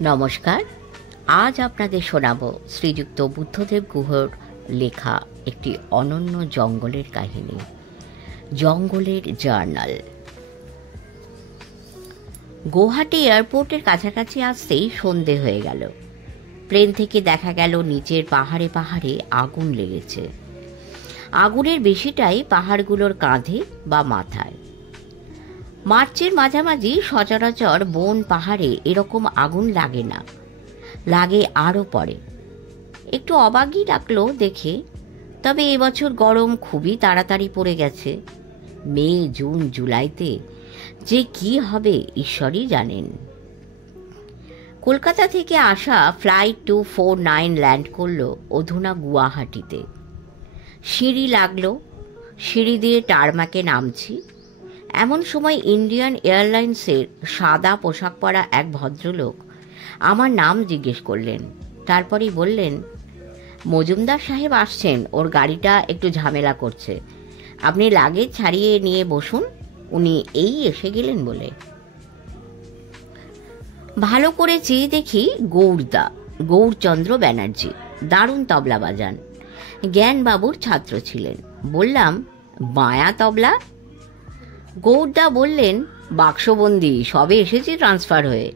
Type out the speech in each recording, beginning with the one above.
নমস্কার। আজ আপনাদের শোনাব শ্রীযুক্ত বুদ্ধদেব গুহর লেখা একটি অনন্য জঙ্গলের কাহিনী, জঙ্গলের জার্নাল। গৌহাটি এয়ারপোর্টের কাছাকাছি আসতেই সন্ধে হয়ে গেল। প্লেন থেকে দেখা গেল নিচের পাহাড়ে পাহাড়ে আগুন লেগেছে। আগুনের বেশিটাই পাহাড়গুলোর কাঁধে বা মাথায়। মার্চের মাঝামাঝি সচরাচর বন পাহাড়ে এরকম আগুন লাগে না, লাগে আরও পরে। একটু অবাকই লাগলো দেখে, তবে এবছর গরম খুবই তাড়াতাড়ি পড়ে গেছে। মে, জুন, জুলাইতে যে কি হবে ঈশ্বরই জানেন। কলকাতা থেকে আসা ফ্লাইট 249 ল্যান্ড করলো অধুনা গুয়াহাটিতে। সিঁড়ি লাগলো, সিঁড়ি দিয়ে টারমাকে নামছি। এমন সময় ইন্ডিয়ান এয়ারলাইন্সের সাদা পোশাক পরা এক ভদ্রলোক আমার নাম জিজ্ঞেস করলেন। তারপরেই বললেন, মজুমদার সাহেব আসছেন, ওর গাড়িটা একটু ঝামেলা করছে, আপনি লাগেজ ছাড়িয়ে নিয়ে বসুন। উনি এই এসে গেলেন বলে। ভালো করে চেয়ে দেখি গৌরচন্দ্র ব্যানার্জি, দারুণ তবলা বাজান। জ্ঞানবাবুর ছাত্র ছিলেন। বললাম, বায়া তবলা? গৌরদা বললেন, বাক্সবন্দি, সবে এসেছি ট্রান্সফার হয়ে।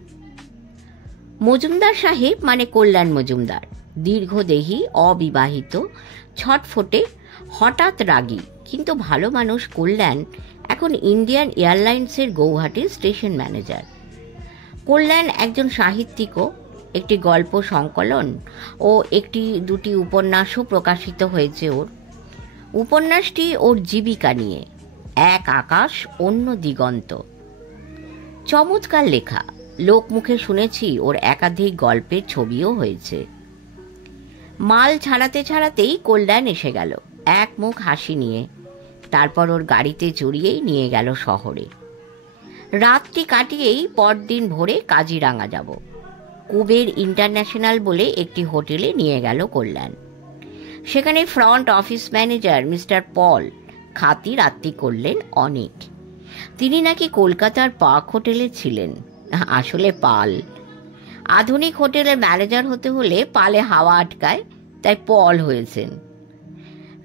মজুমদার সাহেব মানে কল্যাণ মজুমদার, দীর্ঘদেহী, অবিবাহিত, ছটফটে, হঠাৎ রাগী কিন্তু ভালো মানুষ কল্যাণ এখন ইন্ডিয়ান এয়ারলাইন্সের গৌহাটি স্টেশন ম্যানেজার। কল্যাণ একজন সাহিত্যিকও। একটি গল্প সংকলন ও একটি দুটি উপন্যাসও প্রকাশিত হয়েছে ওর। উপন্যাসটি ওর জীবিকা নিয়ে, এক আকাশ অন্য দিগন্ত। চমৎকার লেখা, লোকমুখে শুনেছি ওর একাধিক গল্পের ছবিও হয়েছে। মাল ছাড়াতে ছাড়াতেই কল্যাণ এসে গেল, এক মুখ হাসি নিয়ে। তারপর ওর গাড়িতে চড়িয়েই নিয়ে গেল শহরে। রাতটি কাটিয়েই পরদিন ভোরে কাজিরাঙা যাব। কুবের ইন্টারন্যাশনাল বলে একটি হোটেলে নিয়ে গেল কল্যাণ। সেখানে ফ্রন্ট অফিস ম্যানেজার মিস্টার পল খাতির আত্মি করলেন অনেক। তিনি নাকি কলকাতার পার্ক হোটেলে ছিলেন, আসলে পাল। আধুনিক হোটেলের ম্যানেজার হতে হলে পালে হাওয়া আটকায়, তাই পল হয়েছেন।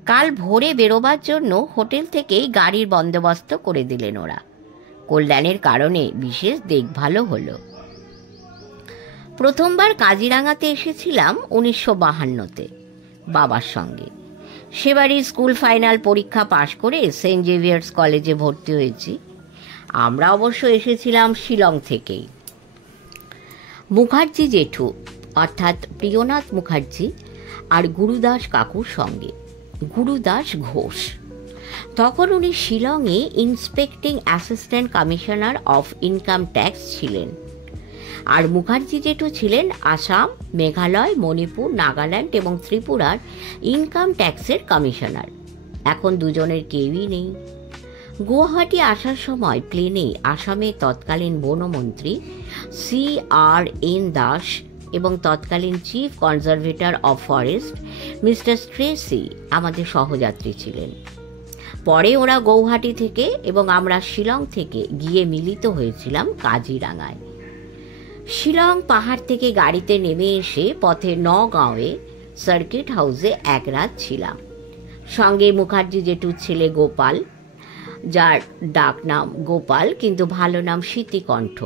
কাল ভোরে বেরোবার জন্য হোটেল থেকেই গাড়ির বন্দোবস্ত করে দিলেন ওরা। কল্যাণের কারণে বিশেষ দেখভালও হলো। প্রথমবার কাজিরাঙাতে এসেছিলাম 1952-তে বাবার সঙ্গে। সেবারই স্কুল ফাইনাল পরীক্ষা পাশ করে সেন্ট জেভিয়ার্স কলেজে ভর্তি হয়েছি। আমরা অবশ্য এসেছিলাম শিলং থেকেই। মুখার্জি জেঠু অর্থাৎ প্রিয়নাথ মুখার্জি আর গুরুদাস কাকুর সঙ্গে, গুরুদাস ঘোষ। তখন উনি শিলংয়ে inspecting assistant commissioner of income tax ছিলেন, আর মুখার্জি জেঠু ছিলেন আসাম, মেঘালয়, মণিপুর, নাগাল্যান্ড এবং ত্রিপুরার ইনকাম ট্যাক্সের কমিশনার। এখন দুজনের কেউই নেই। গুয়াহাটি আসার সময় প্লেনে আসামের তৎকালীন বনমন্ত্রী CRN দাস এবং তৎকালীন chief conservator of forest mister Stracey আমাদের সহযাত্রী ছিলেন। পরে ওরা গৌহাটি থেকে এবং আমরা শিলং থেকে গিয়ে মিলিত হয়েছিলাম কাজিরাঙায়। শিলং পাহাড় থেকে গাড়িতে নেমে এসে পথে নগাঁওয়ে সার্কিট হাউসে এক রাত ছিলাম। সঙ্গে মুখার্জি জেঠুর ছেলে গোপাল, যার ডাক নাম গোপাল কিন্তু ভালো নাম স্মৃতিকণ্ঠ,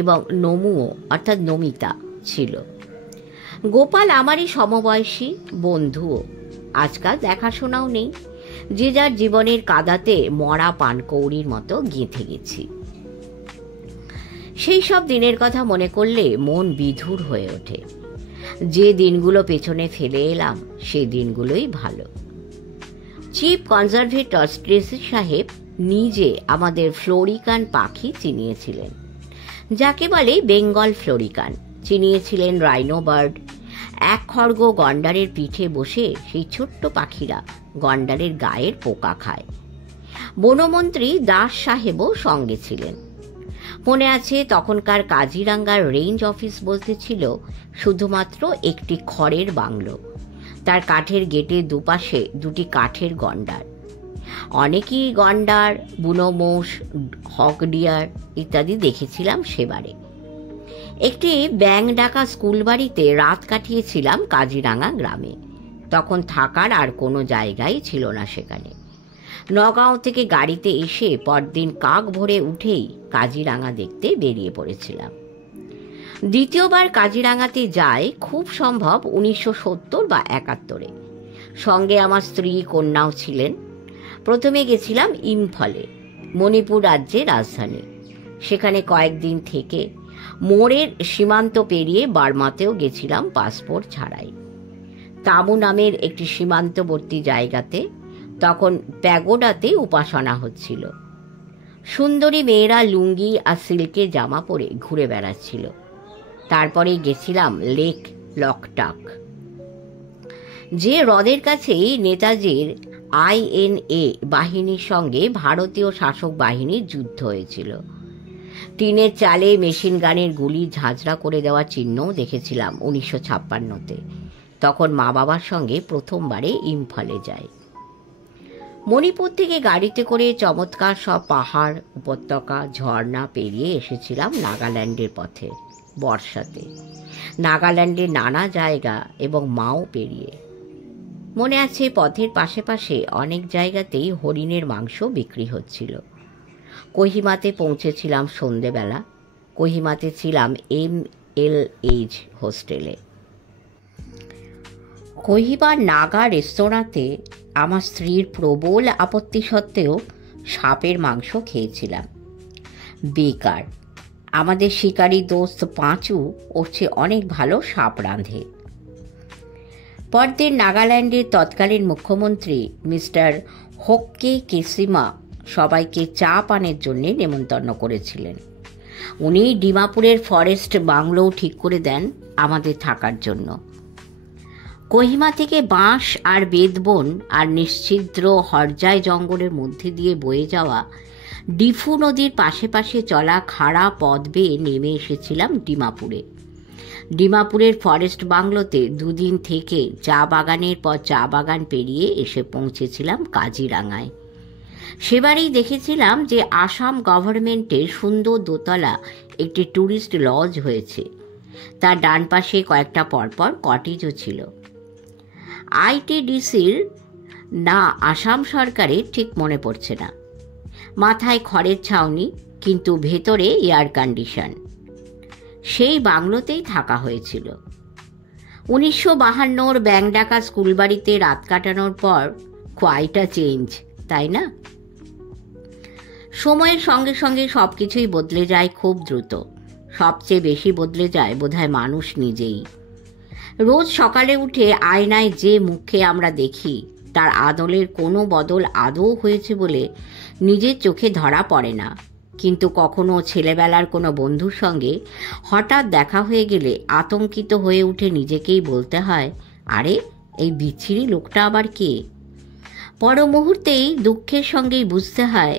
এবং নমুও অর্থাৎ নমিতা ছিল। গোপাল আমারই সমবয়সী, বন্ধুও। আজকাল দেখাশোনাও নেই, যে যার জীবনের কাদাতে মরা পানকৌড়ির মতো গেঁথে গেছি। সেই সব দিনের কথা মনে করলে মন বিধুর হয়ে ওঠে। যে দিনগুলো পেছনে ফেলে এলাম সেই দিনগুলোই ভালো। চিফ কনজারভেটর স্ট্রেসি সাহেব নিজে আমাদের ফ্লোরিকান পাখি চিনিয়েছিলেন, যাকে বলে বেঙ্গল ফ্লোরিকান। চিনিয়েছিলেন রাইনো বার্ড। এক খড়গ গন্ডারের পিঠে বসে সেই ছোট্ট পাখিরা গন্ডারের গায়ের পোকা খায়। বনমন্ত্রী দাস সাহেবও সঙ্গে ছিলেন। মনে আছে, তখনকার কাজিরাঙ্গার রেঞ্জ অফিস বলতে ছিল শুধুমাত্র একটি খড়ের বাংলো, তার কাঠের গেটের দুপাশে দুটি কাঠের গন্ডার। অনেকই গন্ডার, বুনো মোষ, হক ডিয়ার ইত্যাদি দেখেছিলাম সেবারে। একটি ব্যাঙ ডাকা স্কুল বাড়িতে রাত কাটিয়েছিলাম কাজিরাঙা গ্রামে। তখন থাকার আর কোনো জায়গাই ছিল না সেখানে। নগাঁও থেকে গাড়িতে এসে পরদিন কাক ভোরে উঠেই কাজিরাঙা দেখতে বেরিয়ে পড়েছিলাম। দ্বিতীয়বার কাজিরাঙাতে যাই খুব সম্ভব 1970 বা 71-এ। সঙ্গে আমার স্ত্রী কন্যাও ছিলেন। প্রথমে গেছিলাম ইম্ফলে, মণিপুর রাজ্যের রাজধানী। সেখানে কয়েকদিন থেকে মোড়ের সীমান্ত পেরিয়ে বার্মাতেও গেছিলাম পাসপোর্ট ছাড়াই। তামু নামের একটি সীমান্তবর্তী জায়গাতে তখন প্যাগোডাতে উপাসনা হচ্ছিল। সুন্দরী মেয়েরা লুঙ্গি আর সিল্কের জামা পরে ঘুরে বেড়াচ্ছিল। তারপরে গেছিলাম লেক লকটাক, যে হ্রদের কাছেই নেতাজির INA বাহিনীর সঙ্গে ভারতীয় শাসক বাহিনীর যুদ্ধ হয়েছিল। টিনের চালে মেশিন গানের গুলি ঝাঁঝরা করে দেওয়ার চিহ্নও দেখেছিলাম 1956-তে। তখন মা বাবার সঙ্গে প্রথমবারে ইম্ফলে যাই। মণিপুর থেকে গাড়িতে করে চমৎকার সব পাহাড়, উপত্যকা, ঝর্ণা পেরিয়ে এসেছিলাম নাগাল্যান্ডের পথে বর্ষাতে। নাগাল্যান্ডের নানা জায়গা এবং মাও পেরিয়ে। মনে আছে পথের পাশে পাশে অনেক জায়গাতেই হরিণের মাংস বিক্রি হচ্ছিল। কোহিমাতে পৌঁছেছিলাম সন্ধেবেলা। কোহিমাতে ছিলাম MLH হোস্টেলে। কোহিমার নাগা রেস্তোরাঁতে আমার স্ত্রীর প্রবল আপত্তি সত্ত্বেও সাপের মাংস খেয়েছিলাম। বেকার, আমাদের শিকারী দোস্ত পাঁচু ওর চেয়ে অনেক ভালো সাপ রাঁধে। পরদিন নাগাল্যান্ডের তৎকালীন মুখ্যমন্ত্রী মিস্টার হোক্কে কেসিমা সবাইকে চা পানের জন্য নেমন্তন্ন করেছিলেন। উনি ডিমাপুরের ফরেস্ট বাংলোও ঠিক করে দেন আমাদের থাকার জন্য। কোহিমা থেকে বাঁশ আর বেদবন আর নিশ্ছিদ্র হরজাই জঙ্গলের মধ্যে দিয়ে বয়ে যাওয়া ডিফু নদীর পাশে পাশে চলা খাড়া পথ বেয়ে নেমে এসেছিলাম ডিমাপুরে। ডিমাপুরের ফরেস্ট বাংলোতে দুদিন থেকে চা বাগানের পর চা বাগান পেরিয়ে এসে পৌঁছেছিলাম কাজিরাঙায়। সেবারেই দেখেছিলাম যে আসাম গভর্নমেন্টের সুন্দর দোতলা একটি ট্যুরিস্ট লজ হয়েছে। তার ডান পাশে কয়েকটা পরপর কটেজও ছিল। ITDCর না আসাম সরকারের ঠিক মনে পড়ছে না। মাথায় খড়ের ছাউনি, কিন্তু ভেতরে এয়ার কন্ডিশন। সেই বাংলোতেই থাকা হয়েছিল। 1952-র ব্যাঙ ডাকা স্কুল বাড়িতে রাত কাটানোর পর কোয়াইট আ চেঞ্জ, তাই না? সময়ের সঙ্গে সঙ্গে সব কিছুই বদলে যায় খুব দ্রুত। সবচেয়ে বেশি বদলে যায় বোধহয় মানুষ নিজেই। রোজ সকালে উঠে আয়নায় যে মুখে আমরা দেখি তার আদলের কোনো বদল আদৌ হয়েছে বলে নিজের চোখে ধরা পড়ে না। কিন্তু কখনো ছেলেবেলার কোনো বন্ধুর সঙ্গে হঠাৎ দেখা হয়ে গেলে আতঙ্কিত হয়ে উঠে নিজেকেই বলতে হয়, আরে এই বিচ্ছিরি লোকটা আবার কে? পর মুহূর্তেই দুঃখের সঙ্গেই বুঝতে হয়,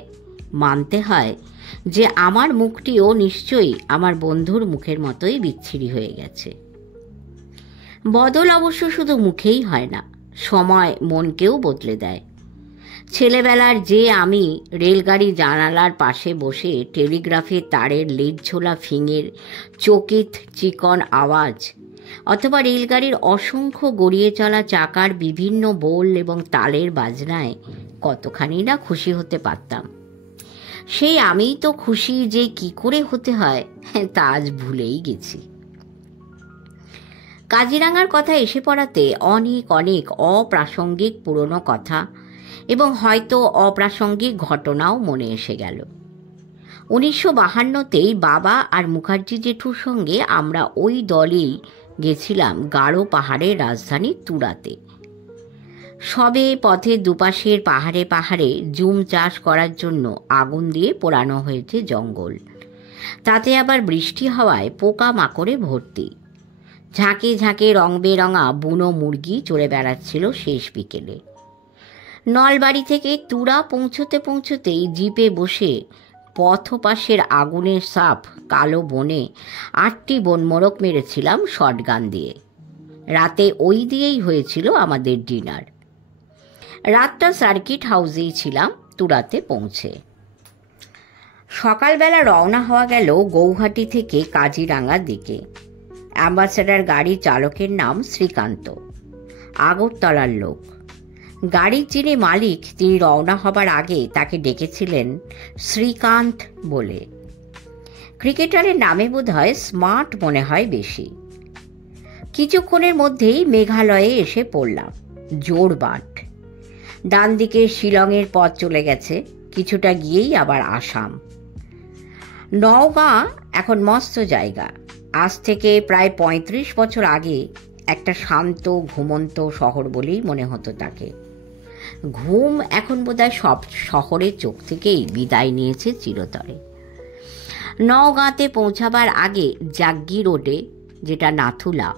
মানতে হয় যে আমার মুখটিও নিশ্চয়ই আমার বন্ধুর মুখের মতোই বিচ্ছিরি হয়ে গেছে। বদল অবশ্য শুধু মুখেই হয় না, সময় মনকেও বদলে দেয়। ছেলেবেলার যে আমি রেলগাড়ি জানালার পাশে বসে টেলিগ্রাফের তারের লেজ ঝোলা ফিঙের চকিত চিকন আওয়াজ, অথবা রেলগাড়ির অসংখ্য গড়িয়ে চলা চাকার বিভিন্ন বোল এবং তালের বাজনায় কতখানি না খুশি হতে পারতাম, সেই আমিই তো খুশি যে কি করে হতে হয় তা আজ ভুলেই গেছি। কাজিরাঙার কথা এসে পড়াতে অনেক অনেক অপ্রাসঙ্গিক পুরনো কথা এবং হয়তো অপ্রাসঙ্গিক ঘটনাও মনে এসে গেল। 1952-তেই বাবা আর মুখার্জি জেঠুর সঙ্গে আমরা ওই দলেই গেছিলাম গাঢ় পাহাড়ের রাজধানী তুরাতে। সবে পথের দুপাশের পাহাড়ে পাহাড়ে জুম চাষ করার জন্য আগুন দিয়ে পোড়ানো হয়েছে জঙ্গল। তাতে আবার বৃষ্টি হওয়ায় পোকা মাকড়ে ভর্তি। ঝাঁকে ঝাঁকে রং বেরঙা বুনো মুরগি চড়ে বেড়াচ্ছিল শেষ বিকেলে। নলবাড়ি থেকে তুরা পৌঁছতে পৌঁছতেই জিপে বসে পথ পাশের আগুনের সাপ কালো বনে 8টি বনমোরক মেরেছিলাম শটগান দিয়ে। রাতে ওই দিয়েই হয়েছিল আমাদের ডিনার। রাতটা সার্কিট হাউসেই ছিলাম তুরাতে পৌঁছে। সকালবেলা রওনা হওয়া গেল গৌহাটি থেকে কাজিরাঙ্গার দিকে। অ্যাম্বাসেডার গাড়ি চালকের নাম শ্রীকান্ত, আগরতলার লোক। গাড়ির যিনি মালিক তিনি রওনা হবার আগে তাকে ডেকেছিলেন শ্রীকান্ত বলে। ক্রিকেটারের নামে বোধহয় স্মার্ট মনে হয় বেশি। কিছুক্ষণের মধ্যেই মেঘালয়ে এসে পড়লাম। জোরবাট। ডান দিকে শিলংয়ের পথ চলে গেছে, কিছুটা গিয়েই আবার আসাম। নওগাঁ এখন মস্ত জায়গা। আজ থেকে প্রায় ৩৫ বছর আগে একটা শান্ত ঘুমন্ত শহর বলেই মনে হতো তাকে। ঘুম এখন বোধহয় সব শহরের চোখ থেকেই বিদায় নিয়েছে চিরতরে। নওগাঁতে পৌঁছাবার আগে জাগ্গি রোডে, যেটা নাথুলা,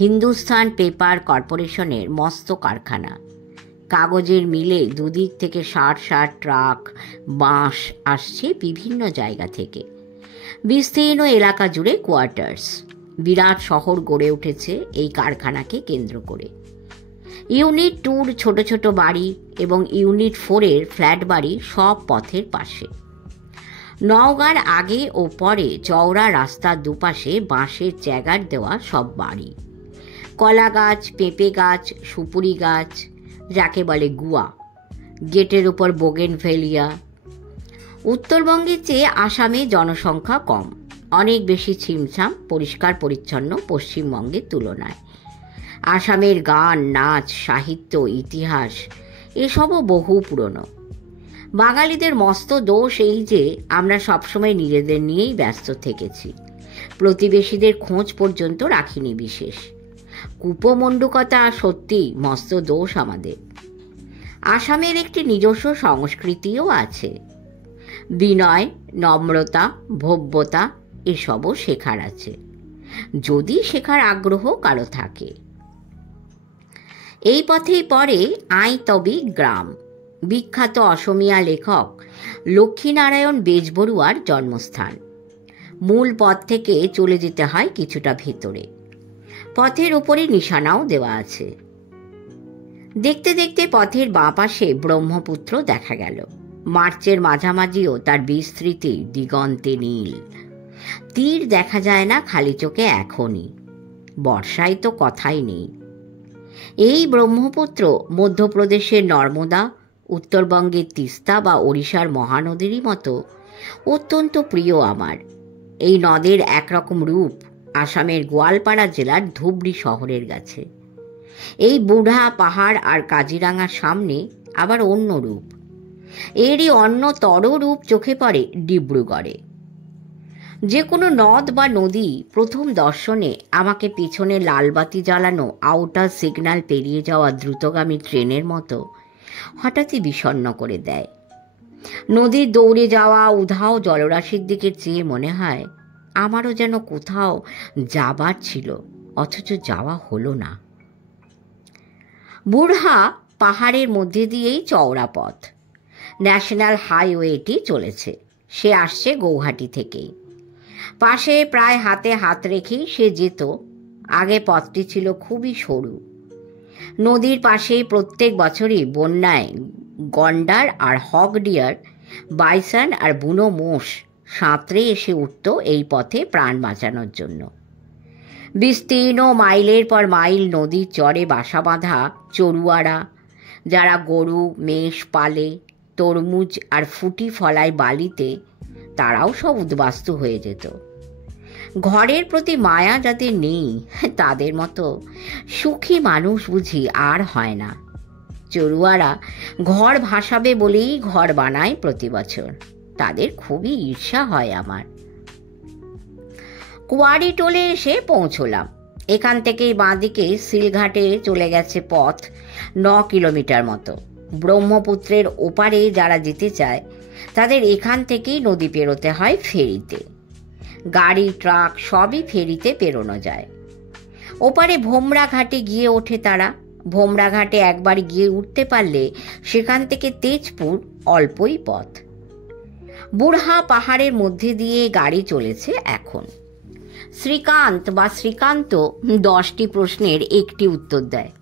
হিন্দুস্তান পেপার কর্পোরেশনের মস্ত কারখানা। কাগজের মিলে দুদিক থেকে ৬০ ট্রাক বাঁশ আসছে বিভিন্ন জায়গা থেকে। বিস্তীর্ণ এলাকা জুড়ে কোয়ার্টার্স। বিরাট শহর গড়ে উঠেছে এই কারখানাকে কেন্দ্র করে। ইউনিট 2-র ছোট ছোট বাড়ি এবং ইউনিট 4-এর ফ্ল্যাট বাড়ি সব পথের পাশে। নওগাঁর আগে ও পরে চওড়া রাস্তার দুপাশে বাঁশের চ্যাগার দেওয়া সব বাড়ি। কলা গাছ, পেঁপে গাছ, সুপুরি গাছ, যাকে বলে গুয়া। গেটের উপর বোগেনভেলিয়া। উত্তরবঙ্গের চেয়ে আসামে জনসংখ্যা কম, অনেক বেশি ছিমছাম পরিষ্কার পরিচ্ছন্ন পশ্চিমবঙ্গের তুলনায়। আসামের গান, নাচ, সাহিত্য, ইতিহাস এসবও বহু পুরনো। বাঙালিদের মস্ত দোষ এই যে আমরা সবসময় নিজেদের নিয়েই ব্যস্ত থেকেছি, প্রতিবেশীদের খোঁজ পর্যন্ত রাখিনি বিশেষ। কূপমণ্ডুকতা সত্যি মস্ত দোষ আমাদের। আসামের একটি নিজস্ব সংস্কৃতিও আছে। বিনয়, নম্রতা, ভব্যতা এসবও শেখার আছে, যদি শেখার আগ্রহ কারো থাকে। এই পথেই পড়ে আইতবি গ্রাম, বিখ্যাত অসমীয়া লেখক লক্ষ্মীনারায়ণ বেজবরুয়ার জন্মস্থান। মূল পথ থেকে চলে যেতে হয় কিছুটা ভেতরে। পথের উপরে নিশানাও দেওয়া আছে। দেখতে দেখতে পথের বাঁ পাশে ব্রহ্মপুত্র দেখা গেল। মার্চের মাঝামাঝিও তার বিস্তৃতি দিগন্তে নীল। তীর দেখা যায় না খালি চোখে এখনই, বর্ষায় তো কথাই নেই। এই ব্রহ্মপুত্র মধ্যপ্রদেশের নর্মদা, উত্তরবঙ্গের তিস্তা বা ওড়িশার মহানদীরই মতো অত্যন্ত প্রিয় আমার। এই নদের একরকম রূপ আসামের গোয়ালপাড়া জেলার ধুবড়ি শহরের কাছে। এই বুড়া পাহাড় আর কাজিরাঙ্গার সামনে আবার অন্য রূপ। এরই অন্যতর রূপ চোখে পড়ে ডিব্রুগড়ে। যে কোনো নদ বা নদী প্রথম দর্শনে আমাকে পিছনে লালবাতি জ্বালানো আউটার সিগন্যাল পেরিয়ে যাওয়া দ্রুতগামী ট্রেনের মতো হঠাৎই বিষণ্ণ করে দেয়। নদীর দৌড়ে যাওয়া উধাও জলরাশির দিকে চেয়ে মনে হয় আমারও যেন কোথাও যাবার ছিল, অথচ যাওয়া হলো না। বুড়হা পাহাড়ের মধ্যে দিয়েই চওড়া পথ। ন্যাশনাল হাইওয়েটি চলেছে। সে আসছে গৌহাটি থেকেই। পাশে প্রায় হাতে হাত রেখেই সে যেত। আগে পথটি ছিল খুবই সরু। নদীর পাশেই প্রত্যেক বছরই বন্যায় গন্ডার আর হগ ডিয়ার, বাইসন আর বুনো মোষ সাঁতরে এসে উঠত এই পথে প্রাণ বাঁচানোর জন্য। বিস্তীর্ণ মাইলের পর মাইল নদীর চরে বাসা বাঁধা চড়ুয়ারা, যারা গরু মেষ পালে, তরমুজ আর ফুটি ফলায় বালিতে, তারাও সব উদ্বাস্তু হয়ে যেত। ঘরের প্রতি মায়া যাদের নেই তাদের মতো সুখী মানুষ বুঝি আর হয় না। চড়ুয়ারা ঘর ভাসাবে বলেই ঘর বানায় প্রতি বছর। তাদের খুবই ঈর্ষা হয় আমার। কুয়ারিটোলে এসে পৌঁছলাম। এখান থেকেই বাঁদিকে সিলঘাটে চলে গেছে পথ 9 কিলোমিটার মতো। ব্রহ্মপুত্রের ওপারে যারা যেতে চায় তাদের এখান থেকেই নদী পেরোতে হয় ফেরিতে। গাড়ি ট্রাক সবই ফেরিতে পেরোনো যায়। ওপারে ভোমরা ঘাটে গিয়ে ওঠে তারা। ভোমরা ঘাটে একবার গিয়ে উঠতে পারলে সেখান থেকে তেজপুর অল্পই পথ। বুড়হা পাহাড়ের মধ্যে দিয়ে গাড়ি চলেছে এখন। শ্রীকান্ত বা শ্রীকান্ত 10টি প্রশ্নের একটি উত্তর দেয়,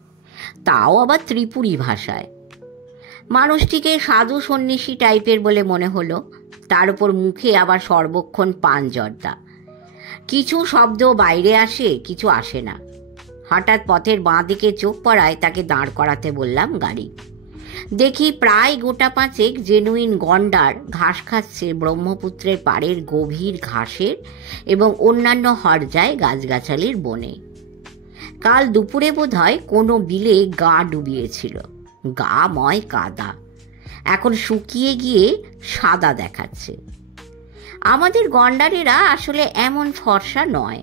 তাও আবার ত্রিপুরী ভাষায়। মানুষটিকে সাধু সন্ন্যাসী টাইপের বলে মনে হলো, তার উপর মুখে আবার সর্বক্ষণ পান জর্দা। কিছু শব্দ বাইরে আসে, কিছু আসে না। হঠাৎ পথের বাঁ দিকে চোখ পড়ায় তাকে দাঁড় করাতে বললাম গাড়ি। দেখি প্রায় গোটা পাঁচেক জেনুইন গন্ডার ঘাস খাচ্ছে ব্রহ্মপুত্রের পাড়ের গভীর ঘাসের এবং অন্যান্য হরজায় গাছগাছালির বনে। কাল দুপুরে বোধহয় কোনো বিলে গা ডুবিয়েছিল। গা ময় কাদা, এখন শুকিয়ে গিয়ে সাদা দেখাচ্ছে। আমাদের গন্ডারেরা আসলে এমন ফর্সা নয়,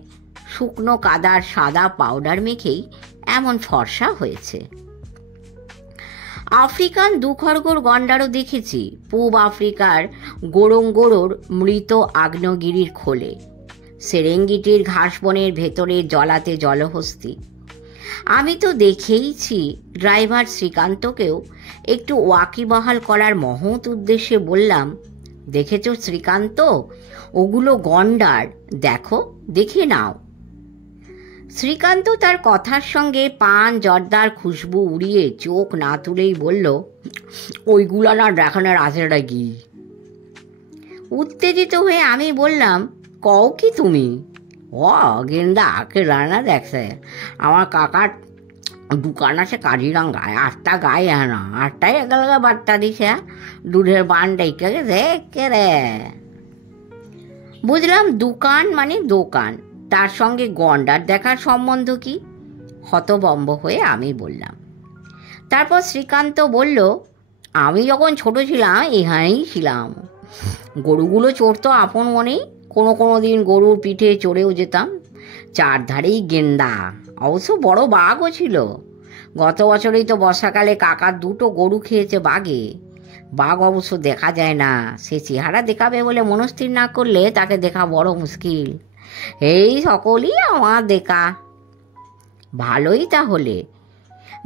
শুকনো কাদার সাদা পাউডার মেখেই এমন ফর্সা হয়েছে। আফ্রিকান দুখরগোর গন্ডারও দেখেছি পূব আফ্রিকার গোরোঙ্গোরোর মৃত আগ্নেয়গিরির খোলে, সেরেঙ্গিটির ঘাসবনের ভেতরে জলাতে জলহস্তি। আমি তো দেখেইছি। ড্রাইভার শ্রীকান্তকেও একটু ওয়াকিবহাল করার মহৎ উদ্দেশ্যে বললাম, দেখেছ শ্রীকান্ত, ওগুলো গন্ডার, দেখো, দেখে নাও। শ্রীকান্ত তার কথার সঙ্গে পান জর্দার খুশবু উড়িয়ে চোখ না তুলেই বলল, ওইগুলা না দেখানোর আছেটা কি? উত্তেজিত হয়ে আমি বললাম, কও কি তুমি? ও গেন্দা আকে রানা দেখছে, আমার কাকার দোকান আছে কাজিরাঙ্গায়, 8টা গায়ে না, 8টাই একেলগে বার্তা দিছে, দুধের বান ডেকে গেছে কে রে। বুঝলাম দোকান মানে দোকান, তার সঙ্গে গন্ডার দেখার সম্বন্ধ কি? হতবম্ব হয়ে আমি বললাম। তারপর শ্রীকান্ত বলল, আমি যখন ছোট ছিলাম এখানেই ছিলাম। গরুগুলো চড়তো আপন মনেই, কোনো দিন গরুর পিঠে চড়েও যেতাম। চারধারেই গেন্দা, অবশ্য বড় বাঘও ছিল। গত বছরেই তো বর্ষাকালে কাকার 2টো গরু খেয়েছে বাঘে। বাঘ অবশ্য দেখা যায় না, সে চেহারা দেখাবে বলে মনস্থির না করলে তাকে দেখা বড় মুশকিল। এই সকলই আমার দেখা। ভালোই তাহলে,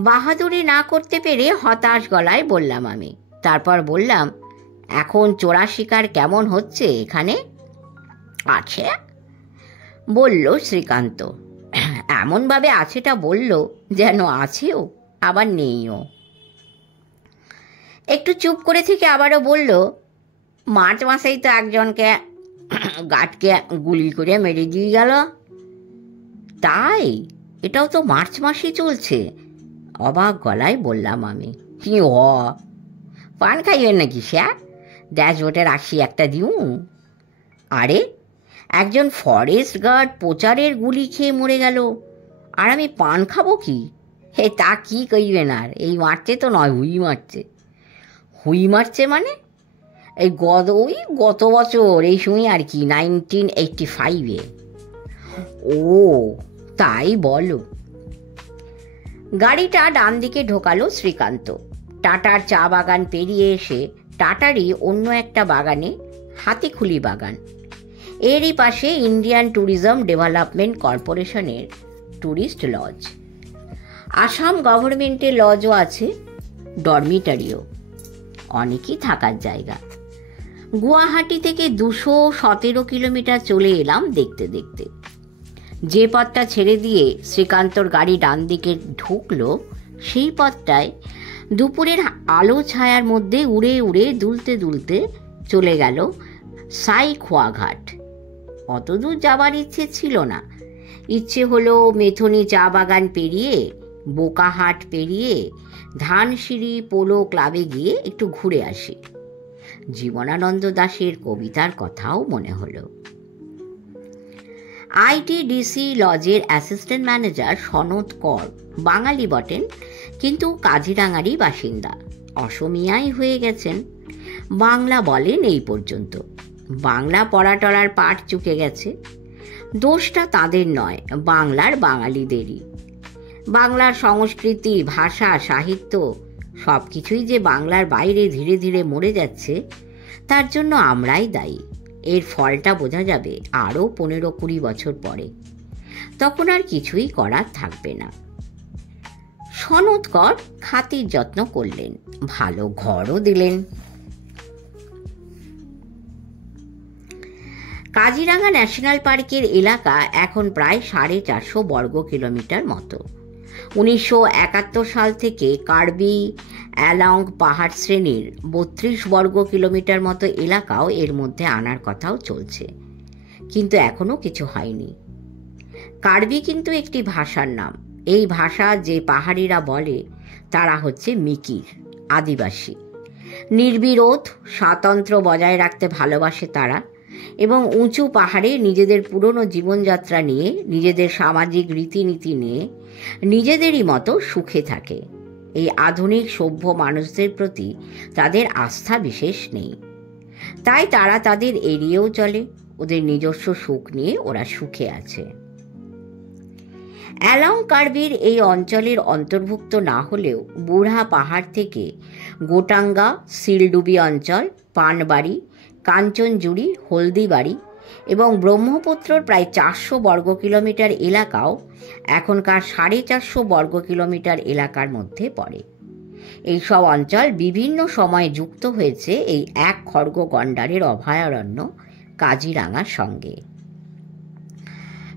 বাহাদুরি না করতে পেরে হতাশ গলায় বললাম আমি। তারপর বললাম, এখন চোরা শিকার কেমন হচ্ছে এখানে? আছে, বলল শ্রীকান্ত। এমনভাবে আছেটা বলল যেন আছেও আবার নেইও। একটু চুপ করে থেকে আবারও বলল, মার্চ মাসেই তো একজনকে গাটকে গুলি করে মেরে দিয়ে গেল। তাই? এটাও তো মার্চ মাসই চলছে? অবাক গলায় বললাম আমি। কি পান খাইবেন নাকি স্যার? ড্যাশবোর্ডের 80 একটা দিউ। আরে, একজন ফরেস্ট গার্ড প্রচারের গুলি খেয়ে মরে গেল, আর আমি পান খাবো কি? হে, তা কি কইবেন আর, এই মারছে তো নয়, হুই মারছে। হুই মারছে মানে? এই গত বছর এই সময় আর কি, 1985-এ। ও তাই বলো। গাড়িটা ডান দিকে ঢোকালো শ্রীকান্ত। টাটার চা বাগান পেরিয়ে এসে টাটারই অন্য একটা বাগানে, হাতিখুলি বাগান, এরই পাশে ইন্ডিয়ান ট্যুরিজম ডেভেলপমেন্ট কর্পোরেশনের ট্যুরিস্ট লজ। আসাম গভর্নমেন্টের লজও আছে, ডরমিটারিও, অনেকই থাকার জায়গা। গুয়াহাটি থেকে 217 কিলোমিটার চলে এলাম দেখতে দেখতে। যে পথটা ছেড়ে দিয়ে শ্রীকান্তর গাড়ি ডান দিকে ঢুকলো, সেই পথটায় দুপুরের আলো ছায়ার মধ্যে উড়ে উড়ে দুলতে দুলতে চলে গেল সাইখোয়া ঘাট। অত দূর যাবার ইচ্ছে ছিল না। ইচ্ছে হলো মেথনি চা বাগান পেরিয়ে, বোকাহাট পেরিয়ে ধানসিঁড়ি পোলো ক্লাবে গিয়ে একটু ঘুরে আসি। জীবনানন্দ দাশের কবিতার কথাও মনে হলো। আইটিডিসি লজের অ্যাসিস্ট্যান্ট ম্যানেজার সনৎ কর বাঙালি বটেন, কিন্তু কাজিরাঙ্গারই বাসিন্দা। অসমিয়াই হয়ে গেছেন, বাংলা বলেন এই পর্যন্ত। বাংলা পড়াটলার পাঠ চুকে গেছে। দোষটা তাদের নয়, বাংলার বাঙালিদেরই। বাংলার সংস্কৃতি, ভাষা, সাহিত্য সব কিছুই যে বাংলার বাইরে ধীরে ধীরে মরে যাচ্ছে, তার জন্য আমরাই দায়ী। এর ফলটা বোঝা যাবে আরও 15-20 বছর পরে। তখন আর কিছুই করার থাকবে না। সনৎ কর খাতির যত্ন করলেন, ভালো ঘরও দিলেন। কাজিরাঙ্গা ন্যাশনাল পার্কের এলাকা এখন প্রায় 450 বর্গ কিলোমিটার মতো। 1971 সাল থেকে কার্বি অ্যালং পাহাড় শ্রেণীর 32 বর্গ কিলোমিটার মতো এলাকাও এর মধ্যে আনার কথাও চলছে, কিন্তু এখনো কিছু হয়নি। কার্বি কিন্তু একটি ভাষার নাম। এই ভাষা যে পাহাড়িরা বলে তারা হচ্ছে মিকির, আদিবাসী। নির্বিরোধ স্বাতন্ত্র্য বজায় রাখতে ভালোবাসে তারা, এবং উঁচু পাহাড়ে নিজেদের পুরনো জীবনযাত্রা নিয়ে, নিজেদের সামাজিক রীতিনীতি নিয়ে নিজেদেরই মতো সুখে থাকে। এই আধুনিক সভ্য মানুষদের প্রতি তাদের আস্থা বিশেষ নেই, তাই তারা তাদের এড়িয়েও চলে। ওদের নিজস্ব সুখ নিয়ে ওরা সুখে আছে। অ্যালং কার্বির এই অঞ্চলের অন্তর্ভুক্ত না হলেও বুড়া পাহাড় থেকে গোটাঙ্গা, সিলডুবি অঞ্চল, পানবাড়ি, কাঞ্চনজুড়ি, হলদিবাড়ি এবং ব্রহ্মপুত্রর প্রায় 400 বর্গ কিলোমিটার এলাকাও এখনকার 450 বর্গ কিলোমিটার এলাকার মধ্যে পড়ে। এই সব অঞ্চল বিভিন্ন সময়ে যুক্ত হয়েছে এই এক খড়গ গন্ডারের অভয়ারণ্য কাজিরাঙার সঙ্গে।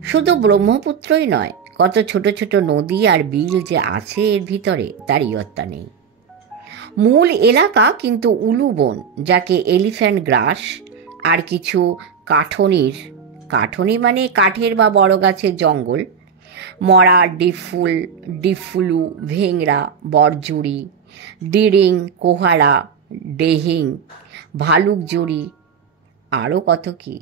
শুধু ব্রহ্মপুত্রই নয়, কত ছোট ছোট নদী আর বিল যে আছে এর ভিতরে তার ইয়ত্তা নেই। মূল এলাকা কিন্তু উলুবন, যাকে এলিফ্যান্ট গ্রাস আর কিছু কাঠনি মানে কাঠের বা বড় গাছের জঙ্গল, মরা ডিফুলু, ভেংরা, বরজুড়ি, ডিরিং, কোহারা, ডেহিং, ভালুকজুড়ি, আরও কত কি।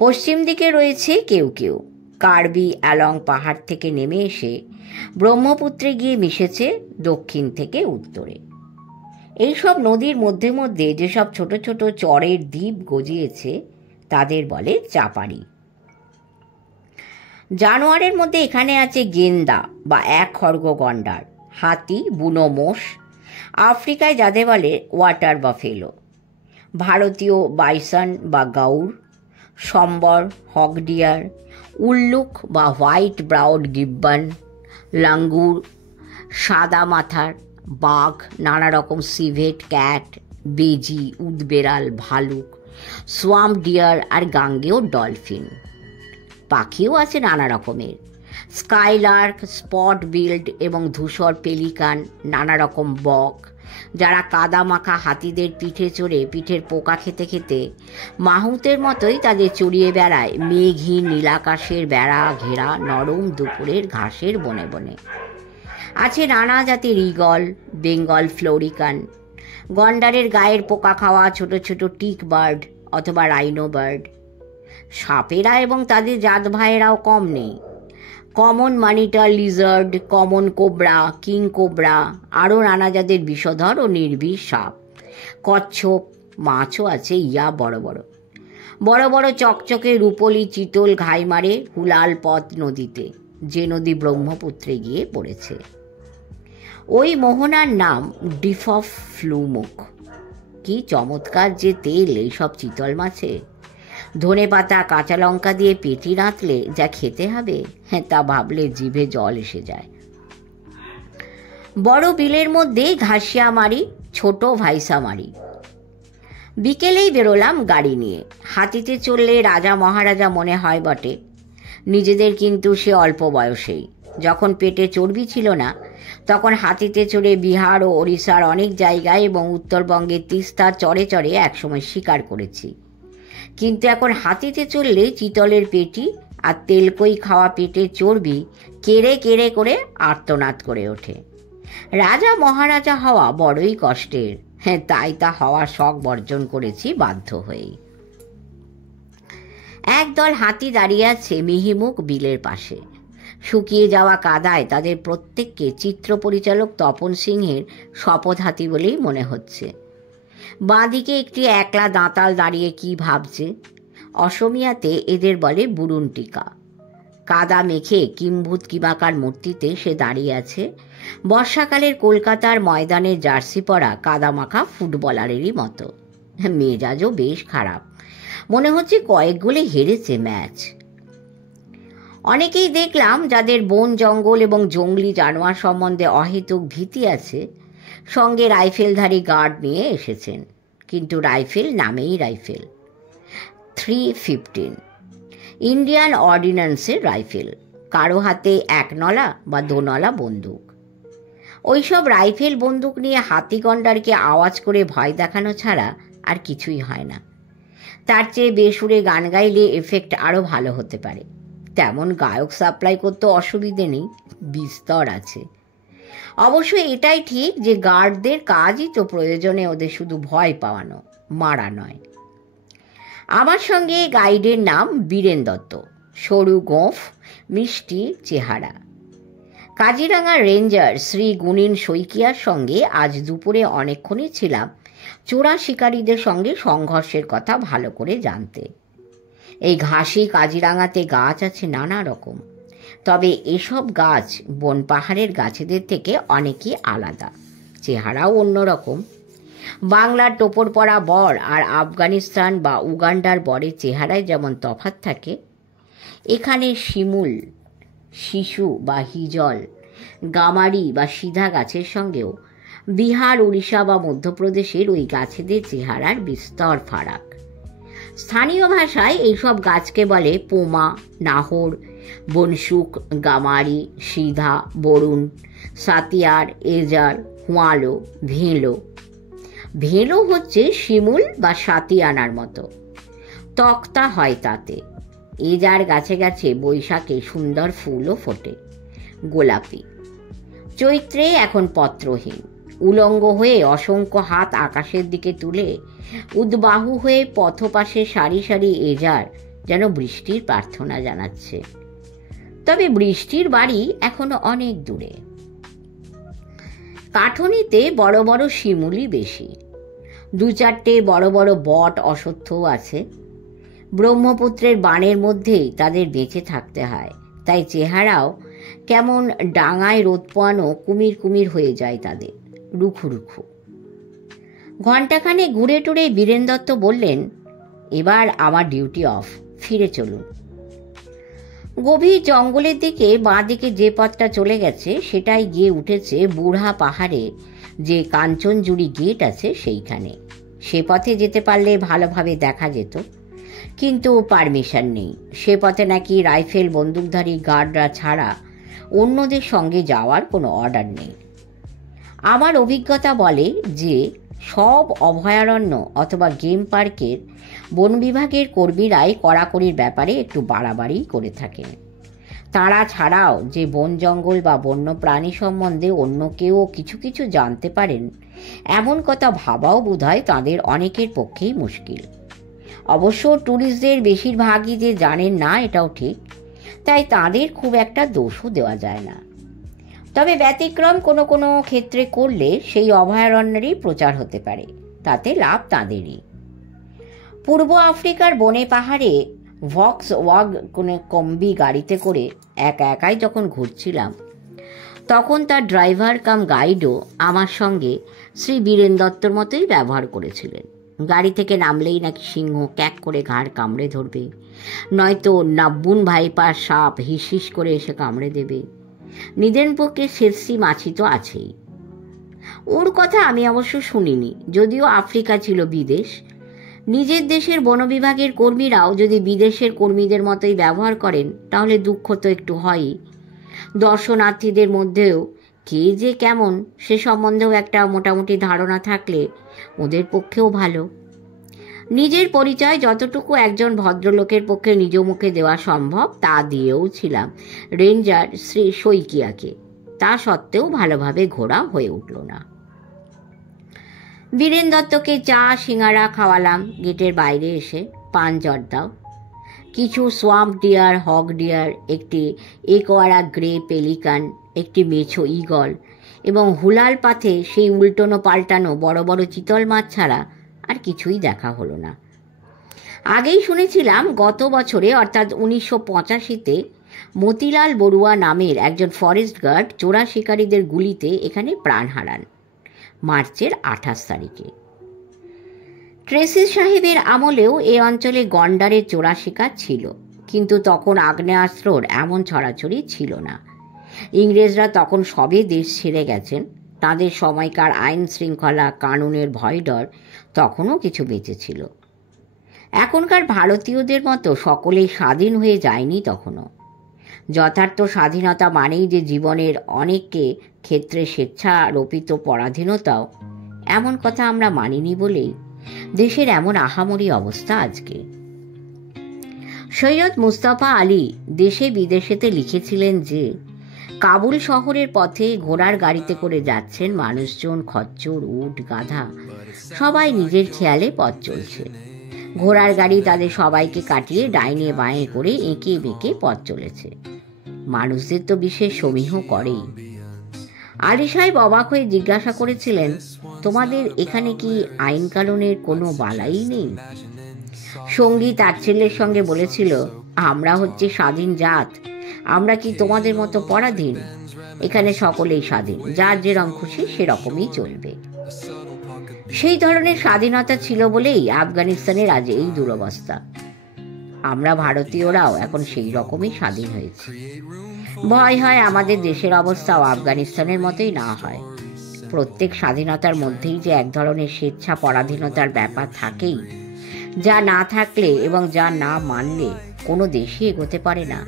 পশ্চিম দিকে রয়েছে কেউ কেউ। কার্বি অ্যালং পাহাড় থেকে নেমে এসে ব্রহ্মপুত্রে গিয়ে মিশেছে দক্ষিণ থেকে উত্তরে। এইসব নদীর মধ্যে মধ্যে যেসব ছোট ছোট চরের দ্বীপ গজিয়েছে তাদের বলে চাপাড়ি। জানোয়ারের মধ্যে এখানে আছে গেন্দা বা এক খড়গ গন্ডার, হাতি, বুনো মোষ, আফ্রিকায় যাদের বলে ওয়াটার বাফেলো, ভারতীয় বাইসন বা গাউর, সম্বর, হকডিয়ার, উল্লুক বা হোয়াইট ব্রাউড গিব্বন, লাঙ্গুর, সাদা মাথার বাঘ, নানা রকম সিভেট, ক্যাট, বেজি, উদবেড়াল, ভালুক, সোয়াম্প ডিয়ার আর গাঙ্গেয় ডলফিন। পাখিও আছে নানা রকমের, স্কাইলার্ক, স্পট বিল্ড এবং ধূসর পেলিকান, নানা রকম বক, যারা কাদা মাখা হাতিদের পিঠে চড়ে পিঠের পোকা খেতে খেতে মাহুতের মতোই তাদের চড়িয়ে বেড়ায় মেঘহীন নীলাকাশের বেড়া ঘেরা নরম দুপুরের ঘাসের বনে বনে। আছে নানা জাতির ঈগল, বেঙ্গল ফ্লোরিকান, গন্ডারের গায়ের পোকা খাওয়া ছোট ছোট টিক বার্ড অথবা রাইনো বার্ড। সাপেরা এবং তাদের জাত ভাইয়েরাও কম নেই। Common monitor Lizaad, common cobra, king cobra, আরও নানা জাতের বিষধর ও নির্বিষ সাপ, কচ্ছপ, মাছও আছে ইয়া বড় বড় বড় বড় চকচকে রূপলি চিতল ঘাই মারে হুলাল পথ নদীতে, যে নদী ব্রহ্মপুত্রে গিয়ে পড়েছে। ওই মোহনার নাম ডিপ অফ ফ্লুমুখ। কি চমৎকার যে তেল এইসব চিতল মাছে! ধনে পাতা, কাঁচা লঙ্কা দিয়ে পেটি রাঁধলে যা খেতে হবে, তা ভাবলে জিভে জল এসে যায়। বড় বিলের মধ্যে ঘাসিয়ামারি, ছোট ভাইসামারি। বিকেলেই বেরোলাম গাড়ি নিয়ে। হাতিতে চললে রাজা মহারাজা মনে হয় বটে, নিজেদের কিন্তু সে অল্প বয়সেই। যখন পেটে চর্বি ছিল না তখন হাতিতে চড়ে বিহার ও ওড়িশার অনেক জায়গায় এবং উত্তরবঙ্গের তিস্তার চরে চরে একসময় শিকার করেছি। কিন্তু এখন হাতিতে চললে চিতলের পেটি আর তেলকই খাওয়া পেটের চর্বি কেড়ে কেড়ে করে আর্তনাদ করে ওঠে। রাজা মহারাজা হওয়া বড়ই কষ্টের, তাই তা হওয়ার শখ বর্জন করেছি বাধ্য হয়েই। একদল হাতি দাঁড়িয়ে আছে মিহিমুখ বিলের পাশে। শুকিয়ে যাওয়া কাদায় তাদের প্রত্যেককে চিত্র পরিচালক তপন সিংহের শপথ হাতি বলেই মনে হচ্ছে। বাঁদিকে একটি একলা দাঁতাল দাঁড়িয়ে কি ভাবছে। অসমিয়াতে এদের বলে বুরুনটিকা। কাদা মেখে কিম্ভূত কিমাকার মূর্তিতে সে দাঁড়িয়ে আছে, বর্ষাকালের কলকাতার ময়দানের জার্সি পরা কাদামাখা ফুটবলারেরই মতো। মেজাজও বেশ খারাপ, মনে হচ্ছে কয়েক গোলে হেরেছে ম্যাচ। অনেকেই দেখলাম যাদের বন জঙ্গল এবং জঙ্গলি জানোয়ার সম্বন্ধে অহেতুক ভীতি আছে, সঙ্গে রাইফেলধারী গার্ড নিয়ে এসেছেন। কিন্তু রাইফেল নামেই রাইফেল, 315 ইন্ডিয়ান অর্ডিন্যান্সের রাইফেল। কারো হাতে 1 নলা বা 2 নলা বন্দুক। ওইসব রাইফেল বন্দুক নিয়ে হাতিগন্ডারকে আওয়াজ করে ভয় দেখানো ছাড়া আর কিছুই হয় না। তার চেয়ে বেসুরে গান গাইলে এফেক্ট আরও ভালো হতে পারে। তেমন গায়ক সাপ্লাই করতে অসুবিধে নেই, বিস্তর আছে। অবশ্য এটাই ঠিক যে গার্ডদের কাজই তো প্রয়োজনে ওদের শুধু ভয় পাওয়ানো, মারা নয়। আমার সঙ্গে গাইডের নাম বীরেন দত্ত, সরু গোঁফ, মিষ্টি চেহারা। কাজিরাঙা রেঞ্জার শ্রী গুণিন শইকিয়ার সঙ্গে আজ দুপুরে অনেকক্ষণই ছিলাম চোরা শিকারীদের সঙ্গে সংঘর্ষের কথা ভালো করে জানতে। এই ঘাসি কাজিরাঙাতে গাছ আছে নানা রকম, তবে এসব গাছ বন পাহাড়ের গাছেদের থেকে অনেকই আলাদা, চেহারাও অন্যরকম। বাংলার টোপর পরা বর আর আফগানিস্তান বা উগান্ডার বরের চেহারায় যেমন তফাৎ থাকে, এখানে শিমুল, শিশু বা হিজল, গামারি বা সিধা গাছের সঙ্গেও বিহার, উড়িষ্যা বা মধ্যপ্রদেশের ওই গাছেদের চেহারার বিস্তর ফারাক। স্থানীয় ভাষায় এইসব গাছকে বলে পোমা, নাহর, বনশুক, গামারি, সিধা, বরুণ, সাতিয়ার, এজার, হুঁয়ালো, ভেঁলো। ভেঁলো হচ্ছে শিমুল বা সাতিয়ানার মতো, তক্তা হয় তাতে। এজার গাছে গাছে বৈশাখে সুন্দর ফুলও ফোটে, গোলাপি। চৈত্রে এখন পত্রহীন, উলঙ্গ হয়ে অসংখ্য হাত আকাশের দিকে তুলে উদ্বাহু হয়ে পথপাশে সারি সারি এজার যেন বৃষ্টির প্রার্থনা জানাচ্ছে। তবে বৃষ্টির বাড়ি এখনো অনেক দূরে। কাঠনিতে বড় বড় শিমুলই বেশি, 2-4টে বড় বড় বট অশ্বত্থও আছে। ব্রহ্মপুত্রের বানের মধ্যেই তাদের বেঁচে থাকতে হয়, তাই চেহারাও কেমন ডাঙায় রোদ পোয়ানো কুমির কুমির হয়ে যায় তাদের, রুখু রুখু। ঘণ্টাখানে ঘুরে টুরে বীরেন দত্ত বললেন, এবার আমার ডিউটি অফ, ফিরে চলুন। গভীর জঙ্গলের দিকে বাঁ দিকে যে পথটা চলে গেছে সেটাই গিয়ে উঠেছে বুড়া পাহাড়ে যে কাঞ্চনজুড়ি গেট আছে সেইখানে। সে পথে যেতে পারলে ভালোভাবে দেখা যেত, কিন্তু পারমিশন নেই। সে পথে নাকি রাইফেল বন্দুকধারী গার্ডরা ছাড়া অন্যদের সঙ্গে যাওয়ার কোনো অর্ডার নেই। আমার অভিজ্ঞতা বলে যে সব অভয়ারণ্য অথবা গেম পার্কের বন বিভাগের কর্মীরাই কড়াকড়ির ব্যাপারে একটু বাড়াবাড়ি করে থাকেন। তারা ছাড়াও যে বন জঙ্গল বা বন্য প্রাণী সম্বন্ধে অন্য কেউ কিছু কিছু জানতে পারেন, এমন কথা ভাবাও বোধহয় তাদের অনেকের পক্ষেই মুশকিল। অবশ্য ট্যুরিস্টদের বেশিরভাগই যে জানেন না এটাও ঠিক, তাই তাদের খুব একটা দোষও দেওয়া যায় না। তবে ব্যতিক্রম কোনো কোনো ক্ষেত্রে করলে সেই অভয়ারণ্যেরই প্রচার হতে পারে, তাতে লাভ তাঁদেরই। পূর্ব আফ্রিকার বনে পাহাড়ে ভক্স ওয়াগ কোনো কম্বি গাড়িতে করে একা একাই যখন ঘুরছিলাম, তখন তার ড্রাইভার কাম গাইডও আমার সঙ্গে শ্রী বীরেন দত্তর মতোই ব্যবহার করেছিলেন। গাড়ি থেকে নামলেই নাকি সিংহ ক্যাক করে ঘাড় কামড়ে ধরবে, নয়তো নাব্বুন ভাইপার সাপ হিস হিস করে এসে কামড়ে দেবে। নিদেনপক্ষে শেরসি মাছি তো আছেই। ওর কথা আমি অবশ্য শুনিনি, যদিও আফ্রিকা ছিল বিদেশ। নিজের দেশের বন বিভাগের কর্মীরাও যদি বিদেশের কর্মীদের মতোই ব্যবহার করেন তাহলে দুঃখ তো একটু হয়ই। দর্শনার্থীদের মধ্যেও কে যে কেমন সে সম্বন্ধেও একটা মোটামুটি ধারণা থাকলে ওদের পক্ষেও ভালো। নিজের পরিচয় যতটুকু একজন ভদ্রলোকের পক্ষে নিজ মুখে দেওয়া সম্ভব তা দিয়েও ছিলাম রেঞ্জার শ্রী শইকিয়াকে। তা সত্ত্বেও ভালোভাবে ঘোরা হয়ে উঠল না। বীরেন দত্তকে চা সিঙ্গারা খাওয়ালাম গেটের বাইরে এসে, পান জর্দাও। কিছু সোয়াম্প ডিয়ার, হগ ডিয়ার, একটি একোয়ারা গ্রে পেলিকান, একটি মেছো ঈগল এবং হুলাল পাথে সেই উল্টোনো পাল্টানো বড় বড় চিতল মাছ ছাড়া আর কিছুই দেখা হলো না। আগেই শুনেছিলাম গত বছরে অর্থাৎ 1985-তে মতিলাল বড়ুয়া নামের একজন ফরেস্ট গার্ড চোরা শিকারীদের গুলিতে এখানে প্রাণ হারান, মার্চের 28 তারিখে। ট্রেসি সাহেবের আমলেও এ অঞ্চলে গন্ডারের চোরা শিকার ছিল, কিন্তু তখন আগ্নেয়াস্ত্রর এমন ছড়াছড়ি ছিল না। ইংরেজরা তখন সবে দেশ ছেড়ে গেছেন, তাদের সময়কার আইন শৃঙ্খলা কানুনের ভয় ডর তখনও কিছু বেঁচে ছিল। এখনকার ভারতীয়দের মতো সকলেই স্বাধীন হয়ে যায়নি তখনও। যথার্থ স্বাধীনতা মানেই যে জীবনের অনেককে ক্ষেত্রে স্বেচ্ছারোপিত পরাধীনতাও, এমন কথা আমরা মানিনি বলেই দেশের এমন আহামরি অবস্থা আজকে। সৈয়দ মুস্তাফা আলী দেশে বিদেশেতে লিখেছিলেন যে কাবুল শহরের পথে ঘোড়ার গাড়িতে করে যাচ্ছেন মানুষজন, খচ্চর, উট, গাধা, সবাই নিজের খেয়ালে পথ চলছে। ঘোড়ার গাড়ি তাদের সবাইকে কাটিয়ে ডাইনে বাঁয়ে করে এঁকে বেঁকে পথ চলেছে। মানুষদের তো বিশেষ সমীহ করেই। আলী সাহেব অবাক হয়ে জিজ্ঞাসা করেছিলেন, তোমাদের এখানে কি আইন কানুনের কোনো বালাই নেই? সঙ্গী তাচ্ছিল্যের সঙ্গে বলেছিল, আমরা হচ্ছে স্বাধীন জাত, আমরা কি তোমাদের মতো পরাধীন? এখানে সকলেই স্বাধীন, যার যেরকম খুশি সেরকমই চলবে। সেই ধরনের স্বাধীনতা ছিল বলেই আফগানিস্তানের আজ এই দুরবস্থা। আমরা ভারতীয়রাও এখন সেই রকমই স্বাধীন হয়েছি। ভয় হয় আমাদের দেশের অবস্থাও আফগানিস্তানের মতোই না হয়। প্রত্যেক স্বাধীনতার মধ্যেই যে এক ধরনের স্বেচ্ছা পরাধীনতার ব্যাপার থাকেই, যা না থাকলে এবং যা না মানলে কোনো দেশই এগোতে পারে না,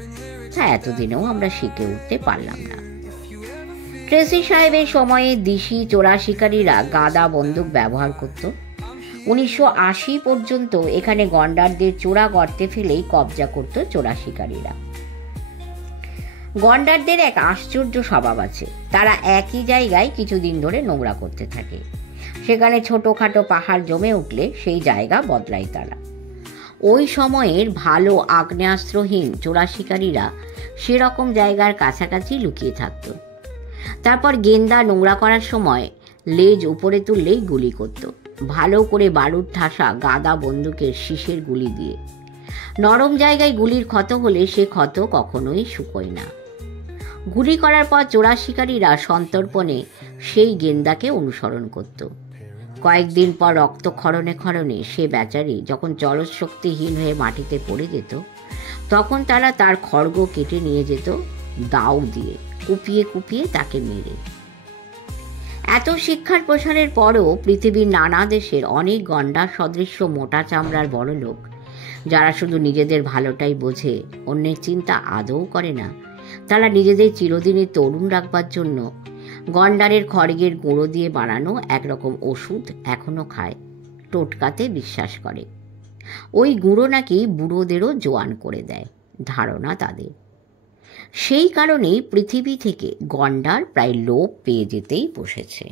তা এতদিনেও আমরা শিখে উঠতে পারলাম না। ট্রেসি সাহেবের সময়ে দিশি চোরা শিকারীরা গাদা বন্দুক ব্যবহার করত। 1980 পর্যন্ত এখানে গন্ডারদের চোরা গর্তে ফেলেই কবজা করত চোরা শিকারীরা। গন্ডারদের এক আশ্চর্য স্বভাব আছে, তারা একই জায়গায় কিছুদিন ধরে নোংরা করতে থাকে। সেখানে ছোটোখাটো পাহাড় জমে উঠলে সেই জায়গা বদলায় তারা। ওই সময়ের ভালো আগ্নেয়াস্ত্রহীন চোরা শিকারীরা সেরকম জায়গার কাছাকাছি লুকিয়ে থাকত। তারপর গেন্দা নোংরা করার সময় লেজ উপরে তুললেই গুলি করত, ভালো করে বারুদ ঠাসা গাদা বন্দুকের শীষের গুলি দিয়ে। নরম জায়গায় গুলির ক্ষত হলে সে ক্ষত কখনোই শুকোয় না। গুলি করার পর চোরা শিকারীরা সন্তর্পণে সেই গেন্দাকে অনুসরণ করত। কয়েকদিন পর রক্তক্ষরণে ক্ষরণে সে বেচারি যখন জলশক্তিহীন হয়ে মাটিতে পড়ে যেত, তখন তারা তার খড়গ কেটে নিয়ে যেত দাও দিয়ে, কুপিয়ে কুপিয়ে তাকে মেরে। এত শিক্ষার প্রসারের পরও পৃথিবীর নানা দেশের অনেক গন্ডার সদৃশ্য মোটা চামড়ার বড়লোক, যারা শুধু নিজেদের ভালোটাই বোঝে, অন্যের চিন্তা আদৌ করে না, তারা নিজেদের চিরদিনই তরুণ রাখবার জন্য গন্ডারের খড়গের গুঁড়ো দিয়ে বানানো একরকম ওষুধ এখনো খায়, টোটকাতে বিশ্বাস করে। ওই গুঁড়ো নাকি বুড়োদেরও জোয়ান করে দেয়, ধারণা তাদের। সেই কারণেই পৃথিবী থেকে গন্ডার প্রায় লোপ পেয়ে যেতেই বসেছে।